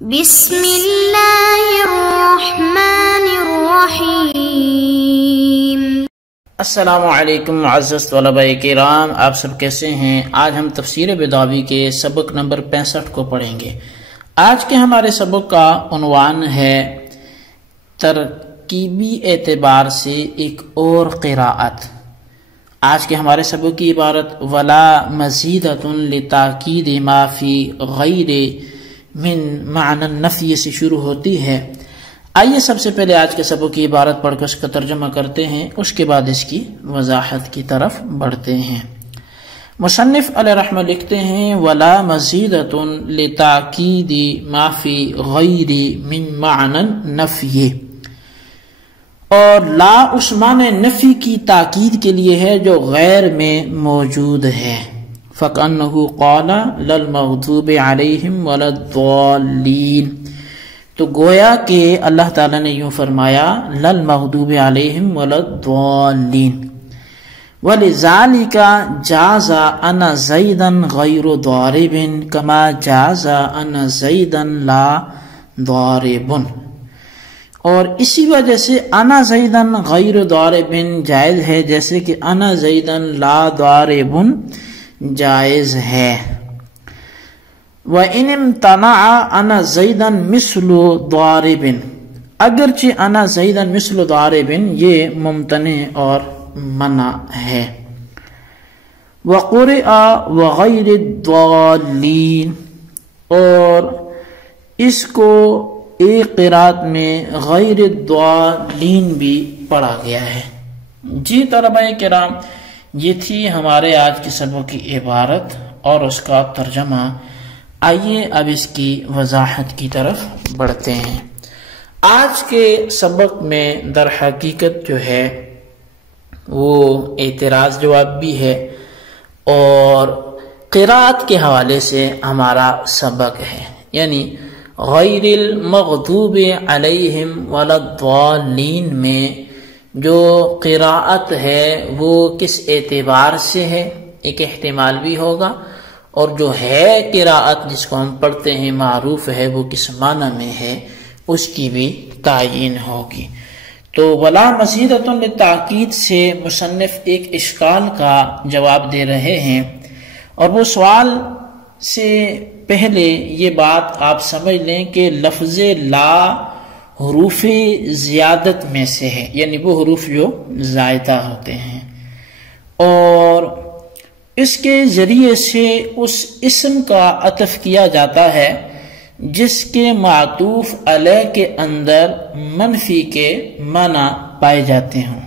بسم اللہ الرحمن الرحیم۔ السلام علیکم معزز طلباء کرام، آپ سب کیسے ہیں؟ آج ہم تفسیر بیضاوی کے سبق نمبر 65 کو پڑھیں گے۔ آج کے ہمارے سبق کا عنوان ہے ترکیبی اعتبار سے ایک اور قراءت۔ آج کے ہمارے سبق کی عبارت ولا مزیدۃ لتاکید ما فی غیر من معنی النفی سے شروع ہوتی ہے۔ آئیے سب سے پہلے آج کے سبق کی عبارت پڑھ کر اس کا ترجمہ کرتے ہیں، اس کے بعد اس کی وضاحت کی طرف بڑھتے ہیں۔ مصنف علیہ رحمہ لکھتے ہیں ولا مزیدۃ لتاکید ما فی غیر من معنی النفی، اور لا اس معنی نفی کی تاکید کے لیے ہے جو غیر میں موجود ہے۔ فَكَأَنَّهُ قَالَ لَلْمَغْضُوبِ عَلَيْهِمْ وَلَا الضَّالِّينَ، تو گویا کہ اللہ تعالیٰ نے یوں فرمایا لَلْمَغْضُوبِ عَلَيْهِمْ وَلَا الضَّالِّينَ، وَلِذَلِكَ جَازَ أَنَا زَيْدًا غَيْرُ ضَارِبٍ كَمَا جَازَ أَنَا زَيْدًا لَا ضَارِبٌ، اور اسی وجہ سے انا زیدن غیر ضارب جائز ہے جیسے کہ انا زیدن لا ضارب جائز ہے۔ وَإِنِ امْتَنَعَ أَنَا زَيْدًا مِثْلُ ضَارِبٍ، اگرچہ انا زیدًا مثل ضارب یہ ممتنع اور منع ہے۔ وَقُرِئَ وَغَيْرِ الضَّالِّينَ، اور اس کو ایک قرات میں غیر الضالین بھی پڑھا گیا ہے۔ جی طلباء کرام، یہ تھی ہمارے آج کے سبق کی عبارت اور اس کا ترجمہ۔ آئیے اب اس کی وضاحت کی طرف بڑھتے ہیں۔ آج کے سبق میں در حقیقت جو ہے وہ اعتراض جواب بھی ہے اور قرات کے حوالے سے ہمارا سبق ہے، یعنی غیر المغضوب علیہم ولا الضالین میں جو قراءت ہے وہ کس اعتبار سے ہے، ایک احتمال بھی ہوگا، اور جو ہے قراءت جس کو ہم پڑھتے ہیں معروف ہے وہ کس معنی میں ہے اس کی بھی تعین ہوگی۔ تو ولا مزیدۃ للتاکید سے مصنف ایک اشکال کا جواب دے رہے ہیں، اور وہ سوال سے پہلے یہ بات آپ سمجھ لیں کہ لفظ لا حروف زیادت میں سے ہے، یعنی وہ حروف جو زائدہ ہوتے ہیں، اور اس کے ذریعے سے اس اسم کا عطف کیا جاتا ہے جس کے معطوف علیہ کے اندر منفی کے معنی پائے جاتے ہوں۔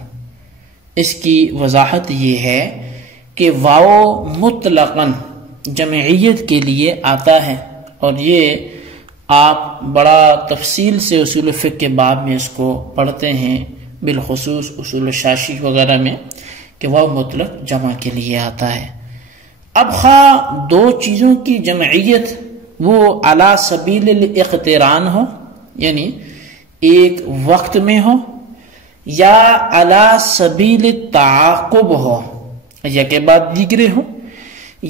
اس کی وضاحت یہ ہے کہ واو مطلقاً جمعیت کے لیے آتا ہے، اور یہ آپ بڑا تفصیل سے اصول فقہ کے باب میں اس کو پڑھتے ہیں، بالخصوص اصول شاشی وغیرہ میں، کہ وہ مطلق جمع کے لیے آتا ہے۔ اب خواہ دو چیزوں کی جمعیت وہ علی سبیل الاقتران ہو، یعنی ایک وقت میں ہو، یا علی سبیل التعاقب ہو، یا کے بعد دیگرے ہو،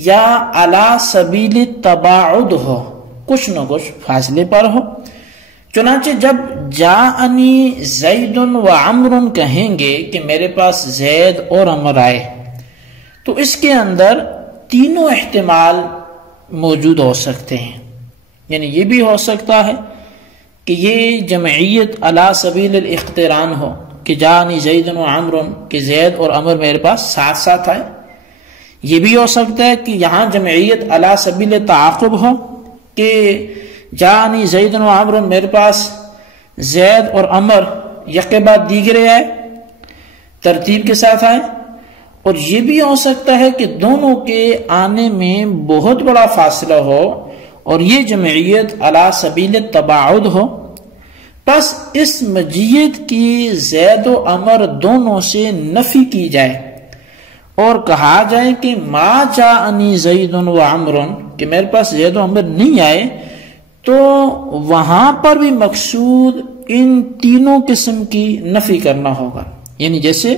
یا علی سبیل التباعد ہو، کچھ نہ کچھ فاصلے پر ہو۔ چنانچہ جب جاءنی زید و عمر کہیں گے کہ میرے پاس زید اور عمر آئے، تو اس کے اندر تینوں احتمال موجود ہو سکتے ہیں، یعنی یہ بھی ہو سکتا ہے کہ یہ جمعیت علی سبیل الاقتران ہو کہ جاءنی زید و عمر، کہ زید اور عمر میرے پاس ساتھ ساتھ آئے۔ یہ بھی ہو سکتا ہے کہ یہاں جمعیت علی سبیل تعاقب ہو کہ جانی زید و عمر، میرے پاس زید اور عمر یکے بعد دیگرے آئے، ترتیب کے ساتھ آئے۔ اور یہ بھی ہو سکتا ہے کہ دونوں کے آنے میں بہت بڑا فاصلہ ہو اور یہ جمعیت علی سبیل تباعد ہو، پس اس مجیت کی زید و عمر دونوں سے نفی کی جائے اور کہا جائے کہ ما جاءنی زید و عمر، کہ میرے پاس زید و عمر نہیں آئے، تو وہاں پر بھی مقصود ان تینوں قسم کی نفی کرنا ہوگا، یعنی جیسے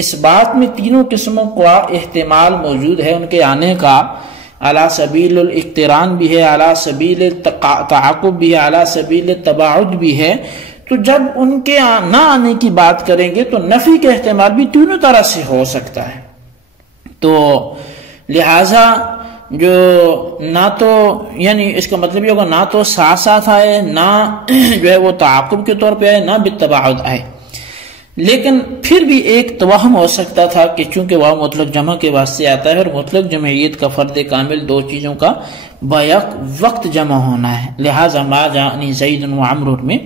اس بات میں تینوں قسموں کا احتمال موجود ہے ان کے آنے کا، علی سبیل الاقتران بھی ہے، علی سبیل تعاقب بھی ہے، علی سبیل تباعد بھی ہے، تو جب ان کے نہ آنے کی بات کریں گے تو نفی کا احتمال بھی تینوں طرح سے ہو سکتا ہے۔ تو لہٰذا جو نہ تو یعنی اس کا مطلب یہ ہوگا نہ تو ساتھ ساتھ آئے، نہ جو ہے وہ تعاقب کے طور پہ آئے، نہ بالتباعد آئے۔ لیکن پھر بھی ایک توہم ہو سکتا تھا کہ چونکہ وہ مطلق جمع کے واسطے آتا ہے اور مطلق جمعیت کا فرد کامل دو چیزوں کا بیک وقت جمع ہونا ہے، لہٰذا ما جاءنی زید و عمرو میں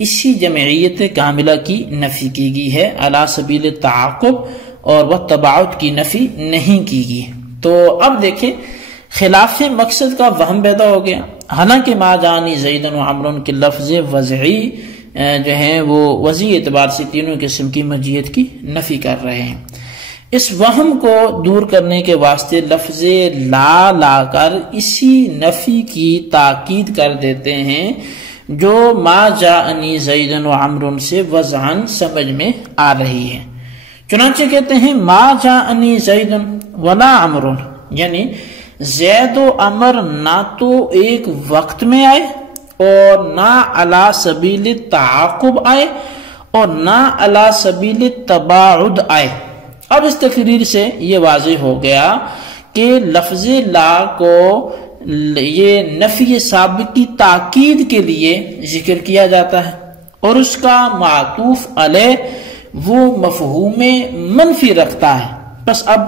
اسی جمعیت کاملہ کی نفی کی گئی ہے، علی سبیل تعاقب اور والتباعد کی نفی نہیں کی گئی۔ تو اب دیکھیں خلاف مقصد کا وہم پیدا ہو گیا، حالانکہ ما جاءنی زید و عمرو کے لفظ وضعی جو ہیں وہ وضعی اعتبار سے تینوں قسم کی مجیت کی نفی کر رہے ہیں۔ اس وہم کو دور کرنے کے واسطے لفظ لا کر اسی نفی کی تاکید کر دیتے ہیں جو ما جاءنی زید و عمرو سے وضعاً سمجھ میں آ رہی ہے۔ چنانچہ کہتے ہیں ما جاءنی زید ولا عمرو، یعنی زید و عمر نہ تو ایک وقت میں آئے اور نہ علی سبیل تعاقب آئے اور نہ علی سبیل تباعد آئے۔ اب اس تقریر سے یہ واضح ہو گیا کہ لفظ لا کو یہ نفی سابق کی تاکید کے لیے ذکر کیا جاتا ہے اور اس کا معطوف علیہ وہ مفہوم منفی رکھتا ہے۔ بس اب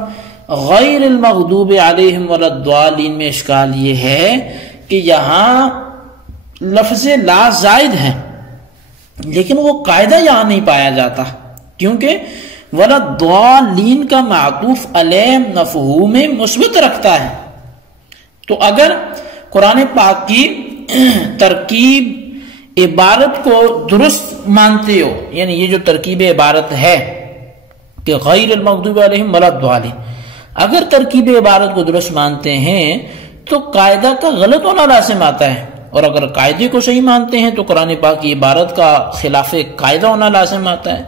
غیر المغضوب علیہم ولا الضالین میں اشکال یہ ہے کہ یہاں لفظ لا زائد ہے لیکن وہ قاعدہ یہاں نہیں پایا جاتا، کیونکہ ولا الضالین کا معطوف علیہ مفہوم مثبت رکھتا ہے۔ تو اگر قرآن پاک کی ترکیب عبارت کو درست مانتے ہو، یعنی یہ جو ترکیب عبارت ہے کہ غیر المغضوب علیہم ولا الضالین، اگر ترکیب عبارت کو درست مانتے ہیں تو قاعدہ کا غلط ہونا لازم آتا ہے، اور اگر قاعدے کو صحیح مانتے ہیں تو قرآن پاک کی عبارت کا خلاف قاعدہ ہونا لازم آتا ہے۔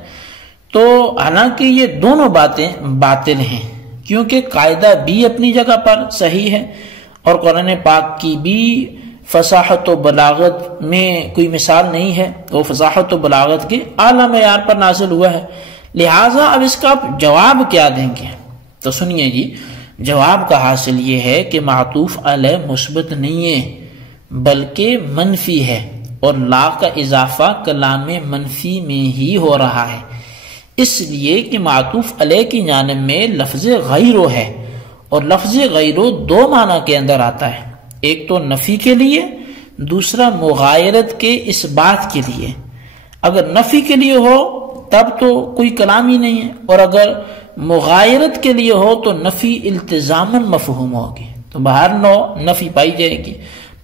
تو حالانکہ یہ دونوں باتیں باطل ہیں، کیونکہ قاعدہ بھی اپنی جگہ پر صحیح ہے اور قرآن پاک کی بھی فصاحت و بلاغت میں کوئی مثال نہیں ہے، وہ فصاحت و بلاغت کے اعلیٰ معیار پر نازل ہوا ہے۔ لہٰذا اب اس کا جواب کیا دیں گے؟ تو سنیے جی، جواب کا حاصل یہ ہے کہ معطوف علیہ مثبت نہیں ہے بلکہ منفی ہے، اور لا کا اضافہ کلام منفی میں ہی ہو رہا ہے، اس لیے کہ معطوف علیہ کی جانب میں لفظ غیرو ہے، اور لفظ غیرو دو معنی کے اندر آتا ہے، ایک تو نفی کے لیے، دوسرا مغایرت کے اس بات کے لیے۔ اگر نفی کے لیے ہو تب تو کوئی کلام ہی نہیں ہے، اور اگر مغایرت کے لیے ہو تو نفی التزاماً مفہوم ہوگی، تو بہر نو نفی پائی جائے گی۔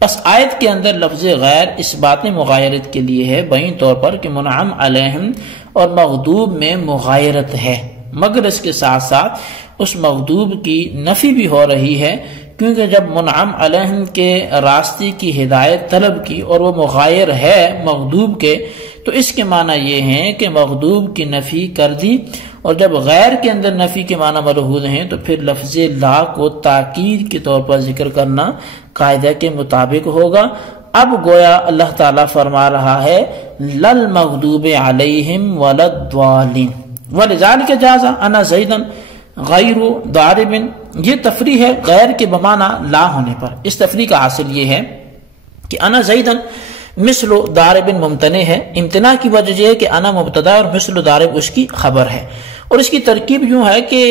پس آیت کے اندر لفظ غیر اس بات مغایرت کے لیے ہے، بہین طور پر کہ منعم علیہم اور مغضوب میں مغایرت ہے، مگر اس کے ساتھ ساتھ اس مغضوب کی نفی بھی ہو رہی ہے، کیونکہ جب منعم علیہم کے راستے کی ہدایت طلب کی اور وہ مغایر ہے مغضوب کے، تو اس کے معنی یہ ہیں کہ مغضوب کی نفی کر دی، اور جب غیر کے اندر نفی کے معنی ملحوظ ہیں تو پھر لفظ لا کو تاکید کے طور پر ذکر کرنا قاعدہ کے مطابق ہوگا۔ اب گویا اللہ تعالیٰ فرما رہا ہے للمغضوب علیہم ولا الضالین ولذالک جاز انا زیدا غیر ضارب، یہ تفریح ہے غیر کے بمعنی لا ہونے پر۔ اس تفریح کا حاصل یہ ہے کہ انا زیدا مثل ضارب ممتنع ہے، امتناع کی وجہ یہ ہے کہ انا مبتدا اور مثل ضارب اس کی خبر ہے، اور اس کی ترکیب یوں ہے کہ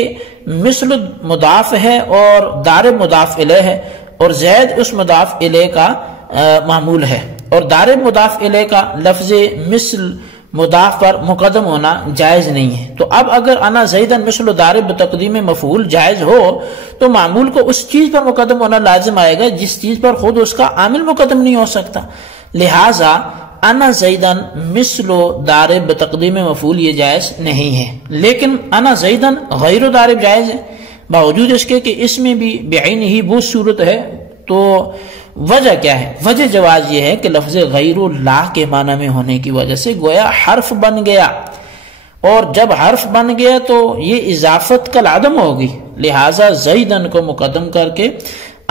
مثل مضاف ہے اور ضارب مضاف الیہ ہے، اور زید اس مضاف الیہ کا معمول ہے، اور ضارب مضاف الیہ کا لفظ مثل مضاف پر مقدم ہونا جائز نہیں ہے۔ تو اب اگر انا زیدن مثل ضارب بتقدیم مفعول جائز ہو تو معمول کو اس چیز پر مقدم ہونا لازم آئے گا جس چیز پر خود اس کا عامل مقدم نہیں ہو سکتا، لہٰذا انا زیدن مثل ضارب بتقدیم مفعول یہ جائز نہیں ہے، لیکن انا زیدن غیر ضارب جائز ہے، باوجود اس کے کہ اس میں بھی بعین ہی وہ صورت ہے۔ تو وجہ کیا ہے؟ وجہ جواز یہ ہے کہ لفظ غیر اللہ کے معنی میں ہونے کی وجہ سے گویا حرف بن گیا، اور جب حرف بن گیا تو یہ اضافت کل عدم ہوگی، لہٰذا زیدن کو مقدم کر کے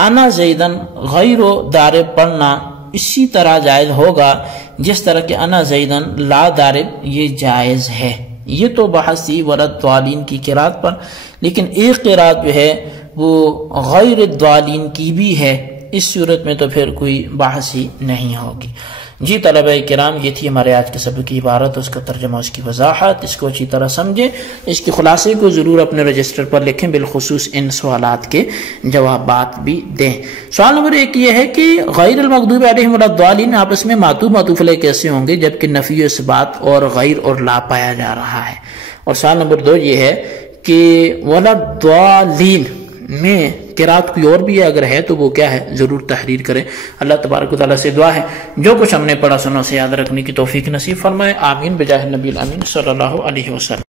انا زیدن غیر و دارب پڑھنا اسی طرح جائز ہوگا جس طرح کہ انا زیدن لا دارب یہ جائز ہے. یہ تو بحث تھی ولدالین کی قرات پر، لیکن ایک قرات جو ہے وہ غیر الضالین کی بھی ہے، اس صورت میں تو پھر کوئی بحث ہی نہیں ہوگی. جی طلبہ کرام، یہ تھی ہمارے آج کے سبق کی عبارت، اس کا ترجمہ، اس کی وضاحت. اس کو اچھی طرح سمجھیں، اس کے خلاصے کو ضرور اپنے رجسٹر پر لکھیں، بالخصوص ان سوالات کے جوابات بھی دیں. سوال نمبر 1 یہ ہے کہ غیر المغضوب علیہم ولا الضالین آپس میں معطوف معطوف علیہ کیسے ہوں گے جبکہ نفی و اثبات اور غیر اور لا پایا جا رہا ہے. اور سوال نمبر 2 یہ ہے کہ ولا الضالین میں قرات کوئی اور بھی ہے، اگر ہے تو وہ کیا ہے، ضرور تحریر کریں. اللہ تبارک و تعالیٰ سے دعا ہے جو کچھ ہم نے پڑھا سنا اسے یاد رکھنے کی توفیق نصیب فرمائے. آمین بجاہ النبی الامین صلی اللہ علیہ وسلم.